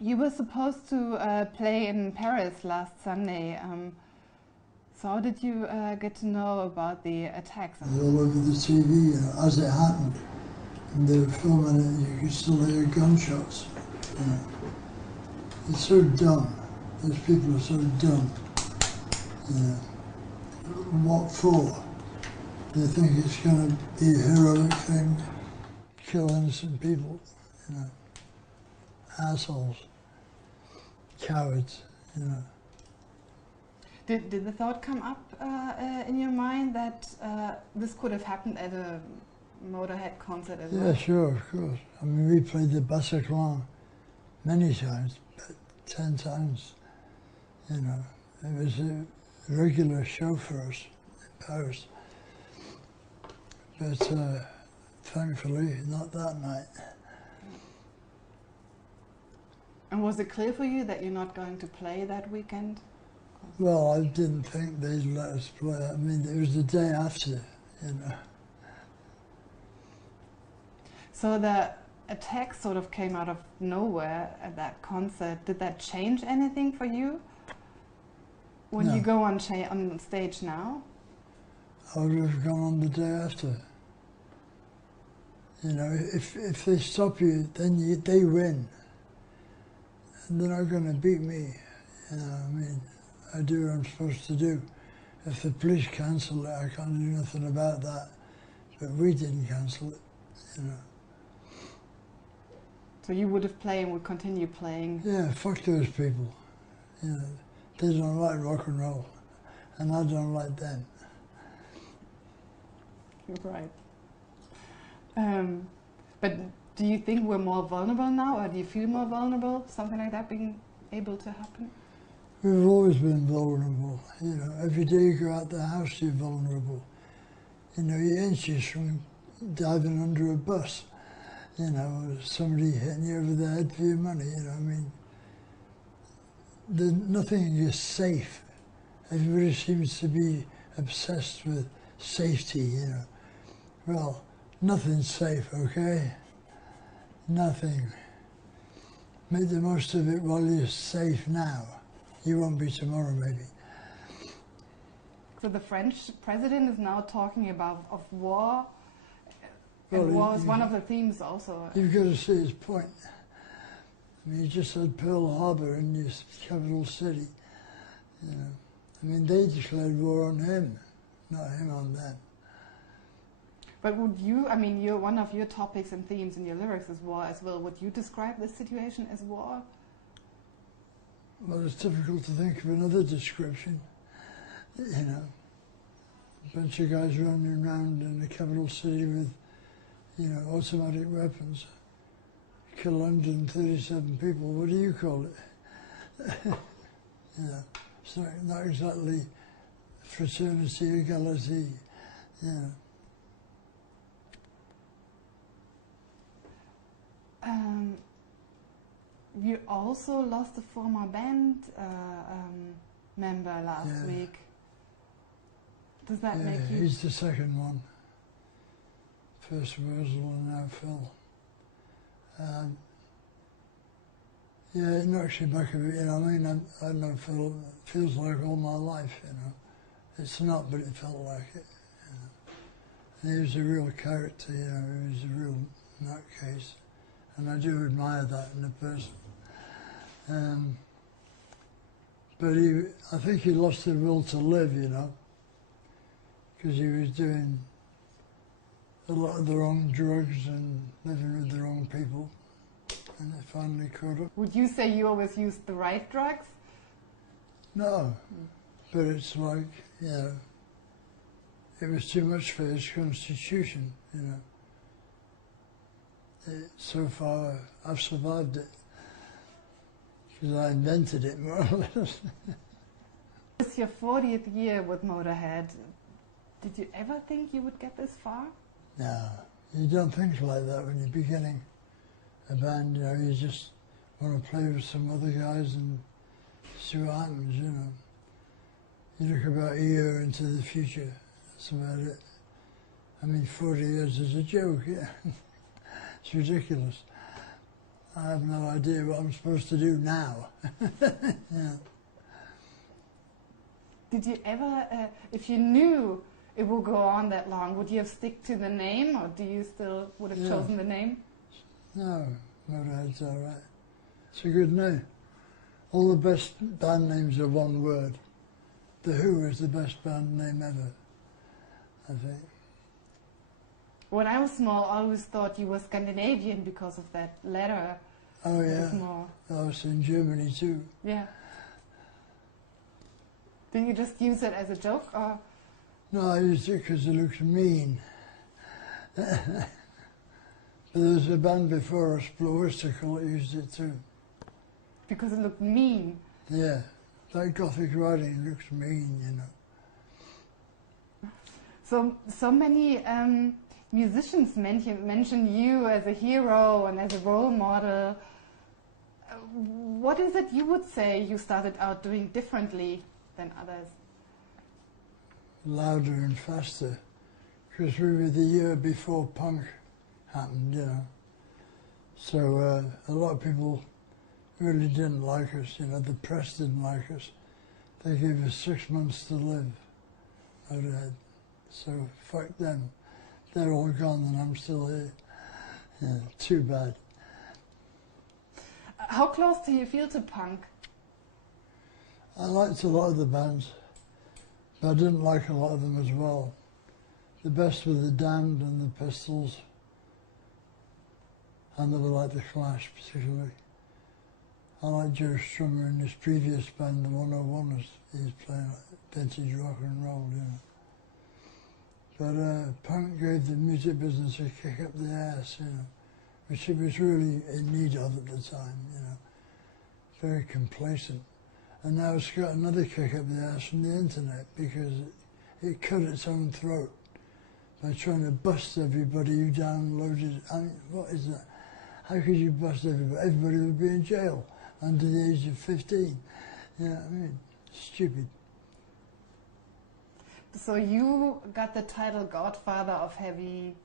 You were supposed to play in Paris last Sunday. So how did you get to know about the attacks? All over the TV, as it happened. And they were filming it, you could still hear gunshots. You know. It's so dumb. Those people are so dumb. You know. What for? They think it's going to be a heroic thing. Kill innocent people, you know. Assholes. Cowards, you know. Did the thought come up in your mind that this could have happened at a Motorhead concert as well? Yeah, sure, of course. I mean, we played the Bataclan many times, but 10 times, you know. It was a regular show for us in Paris. But thankfully, not that night. And was it clear for you that you're not going to play that weekend? Well, I didn't think they'd let us play. I mean, it was the day after, you know. So the attack sort of came out of nowhere at that concert. Did that change anything for you? When No. you go on stage now? I would have gone on the day after. You know, if they stop you, then they win. And they're not going to beat me. You know, I mean, I do what I'm supposed to do. If the police cancel it, I can't do nothing about that. But we didn't cancel it, you know. So you would have played and would continue playing? Yeah, fuck those people. You know, they don't like rock and roll, and I don't like them. Right. But do you think we're more vulnerable now, or do you feel more vulnerable, something like that being able to happen? We've always been vulnerable, you know. Every day you go out the house, you're vulnerable. You know, you're inches from diving under a bus, you know, or somebody hitting you over the head for your money, you know. I mean, nothing is safe. Everybody seems to be obsessed with safety, you know. Well, nothing's safe, okay? Nothing. Make the most of it while you're safe now. You won't be tomorrow, maybe. So the French president is now talking about war, Well, and war is one of the themes also. You've got to see his point. I mean, you just had Pearl Harbor in your capital city. You know, I mean, they declared war on him, not him on them. But would you, I mean, one of your topics and themes in your lyrics is war as well. Would you describe this situation as war? Well, it's difficult to think of another description. You know, a bunch of guys running around in the capital city with, you know, automatic weapons. Kill 137 people. What do you call it? You know, it's not exactly fraternity, equality. You know. You also lost a former band member last week. Does that make you... He's the second one. First Wurzel and now Phil. Yeah, it knocks you back a bit, you know. I mean, I know Phil, it feels like all my life, you know. It's not, but it felt like it, you know. And he was a real character, you know, he was a real nutcase. And I do admire that in a person. But I think he lost the will to live, you know, because he was doing a lot of the wrong drugs and living with the wrong people, and it finally caught up. Would you say you always used the right drugs? No, but it's like, you know, it was too much for his constitution, you know. So far, I've survived it, because I invented it, more or less. It's your 40th year with Motorhead. Did you ever think you would get this far? No, you don't think like that when you're beginning a band, you know, you just want to play with some other guys and see what happens, you know. You look about a year into the future, that's about it. I mean, 40 years is a joke, yeah. It's ridiculous. I have no idea what I'm supposed to do now. Yeah. Did you ever, if you knew it would go on that long, would you have stick to the name, or do you still would have chosen the name? No, Motorhead's all right. It's a good name. All the best band names are one word. The Who is the best band name ever, I think. When I was small, I always thought you were Scandinavian because of that letter. Oh It yeah, was more, I was in Germany too. yeah. Did you just use it as a joke, or? No, I used it because it looks mean. But there was a band before us, Blowistical, that used it too. Because it looked mean. Yeah, that Gothic writing looks mean, you know. So many musicians mention you as a hero and as a role model. What is it you would say you started out doing differently than others? Louder and faster, because we were the year before punk happened, you know. So a lot of people really didn't like us, you know, the press didn't like us. They gave us 6 months to live, Motorhead. So fuck them. They're all gone and I'm still here. Yeah, too bad. How close do you feel to punk? I liked a lot of the bands, but I didn't like a lot of them as well. The best were the Damned and the Pistols. I never liked the Clash particularly. I liked Joe Strummer in his previous band, the 101ers. He was playing vintage rock and roll, you know. But punk gave the music business a kick up the ass, you know, which it was really in need of at the time, you know. Very complacent. And now it's got another kick up the ass from the internet because it cut its own throat by trying to bust everybody who downloaded. I mean, what is that? How could you bust everybody? Everybody would be in jail under the age of 15. You know what I mean? Stupid. So you got the title Godfather of Heavy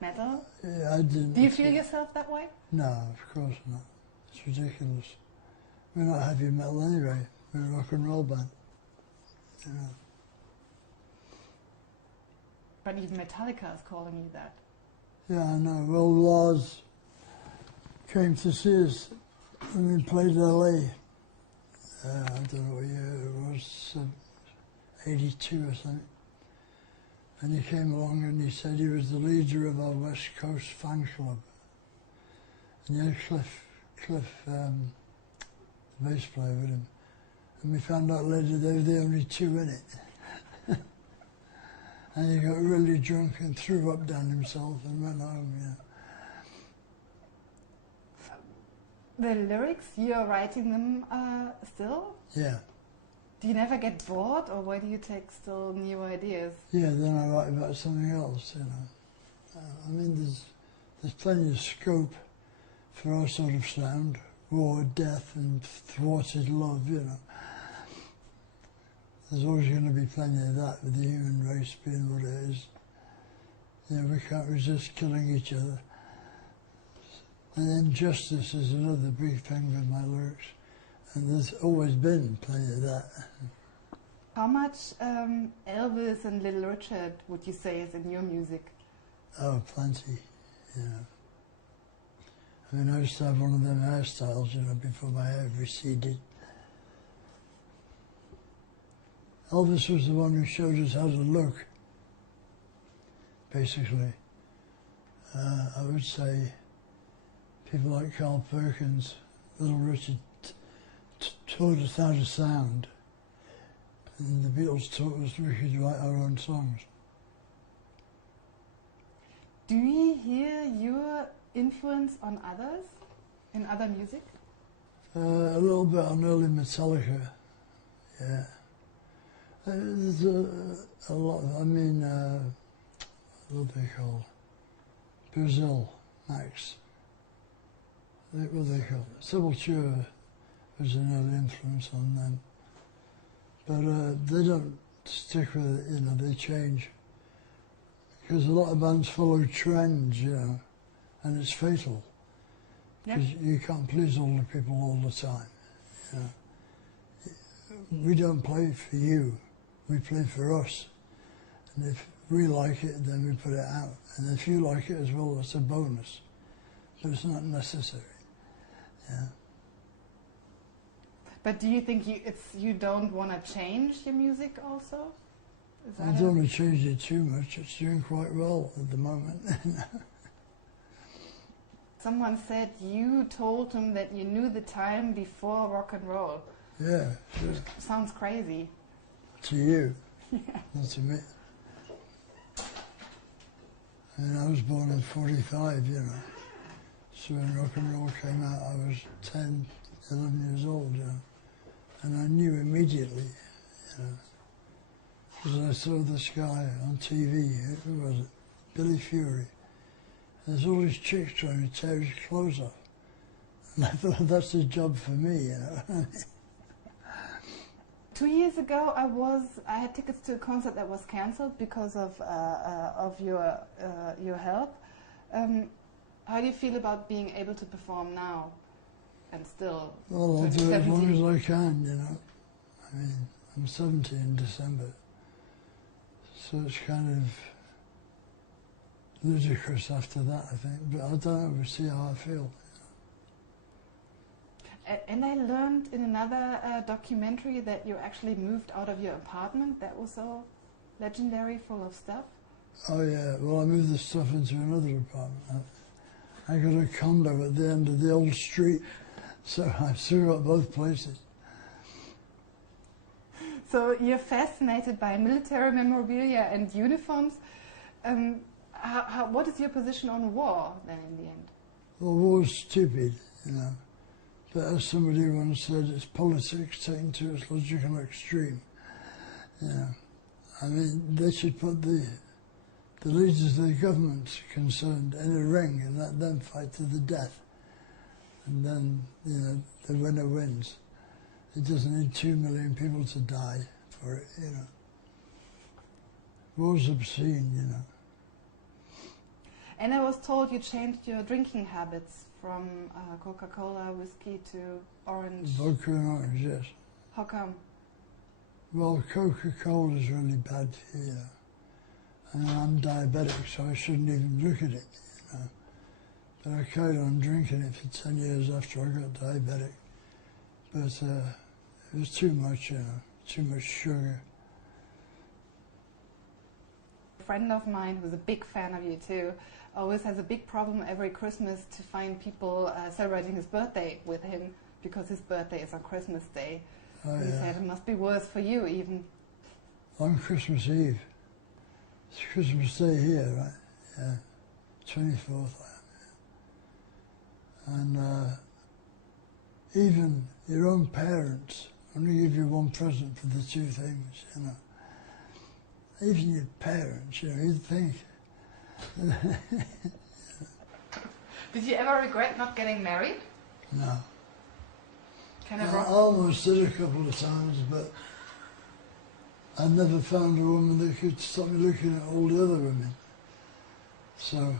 Metal? Yeah, I didn't. Do you feel yourself that way? No, of course not. It's ridiculous. We're not heavy metal anyway. We're a rock and roll band. You know. But even Metallica is calling you that. Yeah, I know. Well, Lars came to see us when we played LA. I don't know what year it was, 82 or something. And he came along and he said he was the leader of our West Coast fan club. And he had Cliff, the bass player with him. And we found out later they were the only two in it. And he got really drunk and threw up down himself and went home, yeah. The lyrics, you're writing them still? Yeah. Do you never get bored, or where do you take still new ideas? Yeah, then I write about something else, you know. I mean, there's plenty of scope for our sort of sound. War, death, and thwarted love, you know. There's always going to be plenty of that with the human race being what it is. You know, we can't resist killing each other. And injustice is another big thing with my lyrics. And there's always been plenty of that. How much Elvis and Little Richard would you say is in your music? Oh, plenty, you know. I mean, I used to have one of them hairstyles, you know, before my hair receded. Elvis was the one who showed us how to look, basically. I would say people like Carl Perkins, Little Richard taught us how to sound, and the Beatles taught us we could write our own songs. Do you hear your influence on others, in other music? A little bit on early Metallica, yeah. There's a lot, I mean, what are they called? Brazil, Max. What are they called? Sepultura was an early influence on them. But they don't stick with it, you know, they change. Because a lot of bands follow trends, you know, and it's fatal. because you can't please all the people all the time. You know? We don't play for you, we play for us. And if we like it, then we put it out. And if you like it as well, that's a bonus. But it's not necessary. Yeah. But do you think you don't want to change your music also? I don't want to change it too much. It's doing quite well at the moment. Someone said you told him that you knew the time before rock and roll. Yeah, sure. Which sounds crazy. To you, yeah. Not to me. I mean, I was born in 45, you know. So when rock and roll came out, I was 10, 11 years old, you know. And I knew immediately, you know. Because I saw this guy on TV, who was it? Billy Fury. There's all these chicks trying to tear his clothes off. And I thought, that's a job for me, you know. 2 years ago, I had tickets to a concert that was cancelled because of your health. How do you feel about being able to perform now and still? Well, I'll do it as long as I can, you know. I mean, I'm 70 in December, so it's kind of ludicrous after that, I think. But I don't know, we'll see how I feel. And I learned in another documentary that you actually moved out of your apartment that was so legendary, full of stuff. Oh yeah, well I moved the stuff into another apartment. I got a condo at the end of the old street, so I've still got both places. So you're fascinated by military memorabilia and uniforms. What is your position on war then in the end? Well, war's stupid, you know. But as somebody once said, it's politics taken to its logical extreme. You know, I mean, they should put the leaders of the government concerned in a ring and let them fight to the death. And then, you know, the winner wins. It doesn't need 2 million people to die for it, you know. War's obscene, you know. And I was told you changed your drinking habits from Coca-Cola, whiskey to orange. Vodka and orange, yes. How come? Well, Coca-Cola is really bad for you. And I'm diabetic, so I shouldn't even look at it, you know. But I carried on drinking it for 10 years after I got diabetic. But it was too much, you know, too much sugar. A friend of mine who's a big fan of you too, always has a big problem every Christmas to find people celebrating his birthday with him because his birthday is on Christmas Day. Oh, he said it must be worse for you even. On Christmas Eve. It's Christmas Day here, right? Yeah, 24th. And even your own parents only give you one present for the two things, you know. Even your parents, you know, you'd think. Did you ever regret not getting married? No. Kind of I almost did a couple of times, but I never found a woman that could stop me looking at all the other women. So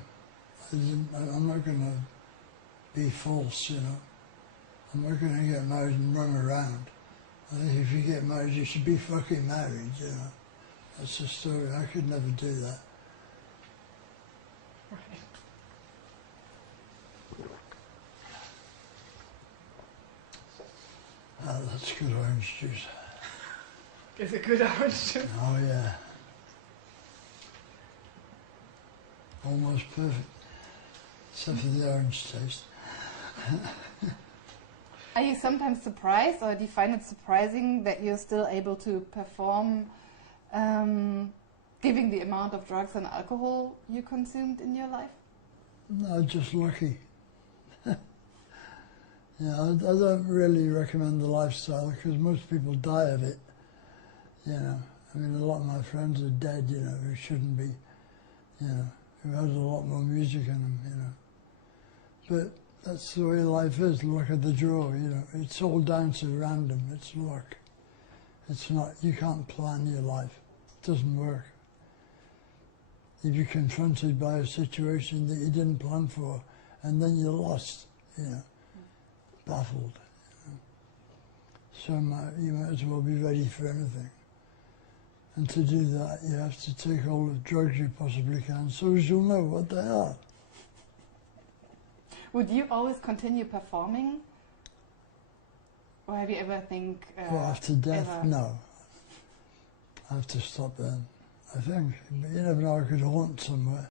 I'm not going to be false, you know. I'm not going to get married and run around. I think if you get married, you should be fucking married, you know. That's the story. I could never do that. Right. Oh, that's good orange juice. Is it good orange juice? Oh, yeah. Almost perfect. Except for the orange taste. Are you sometimes surprised, or do you find it surprising that you're still able to perform given the amount of drugs and alcohol you consumed in your life? No, just lucky. Yeah, I don't really recommend the lifestyle because most people die of it, you know. I mean, a lot of my friends are dead, you know, who shouldn't be, you know, who had a lot more music in them, you know. But that's the way life is, luck of the draw, you know. It's all down to random, it's luck. It's not, you can't plan your life. It doesn't work. If you're confronted by a situation that you didn't plan for and then you're lost, baffled. So you might as well be ready for anything. And to do that, you have to take all the drugs you possibly can, so as you'll know what they are. Would you always continue performing? Or have you ever think... well, after death, no. I have to stop then, I think. But you never know, I could haunt somewhere.